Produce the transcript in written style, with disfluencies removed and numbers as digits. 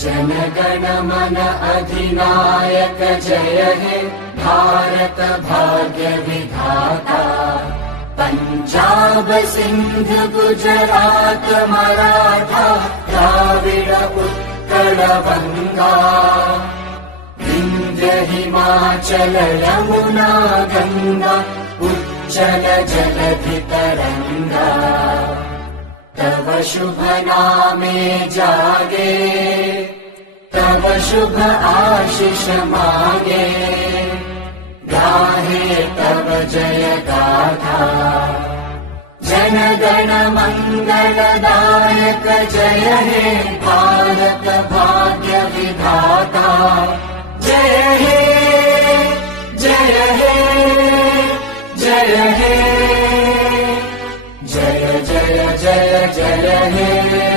जन गण मन अधिनायक जय हे भारत भाग्य विधाता। पंजाब सिंध गुजरात मराठा द्राविड उत्कल बंगा। विंध्य हिमाचल यमुना गंगा उच्चल जलधि तरंगा। तव शुभ नामे जागे तव शुभ आशीष मागे। गाहे तव जय गाथा जन गण मंगलदायक जय हे भारत भाग्य विधाता। जय हे जय हे जय हे जय जय जय जय हे।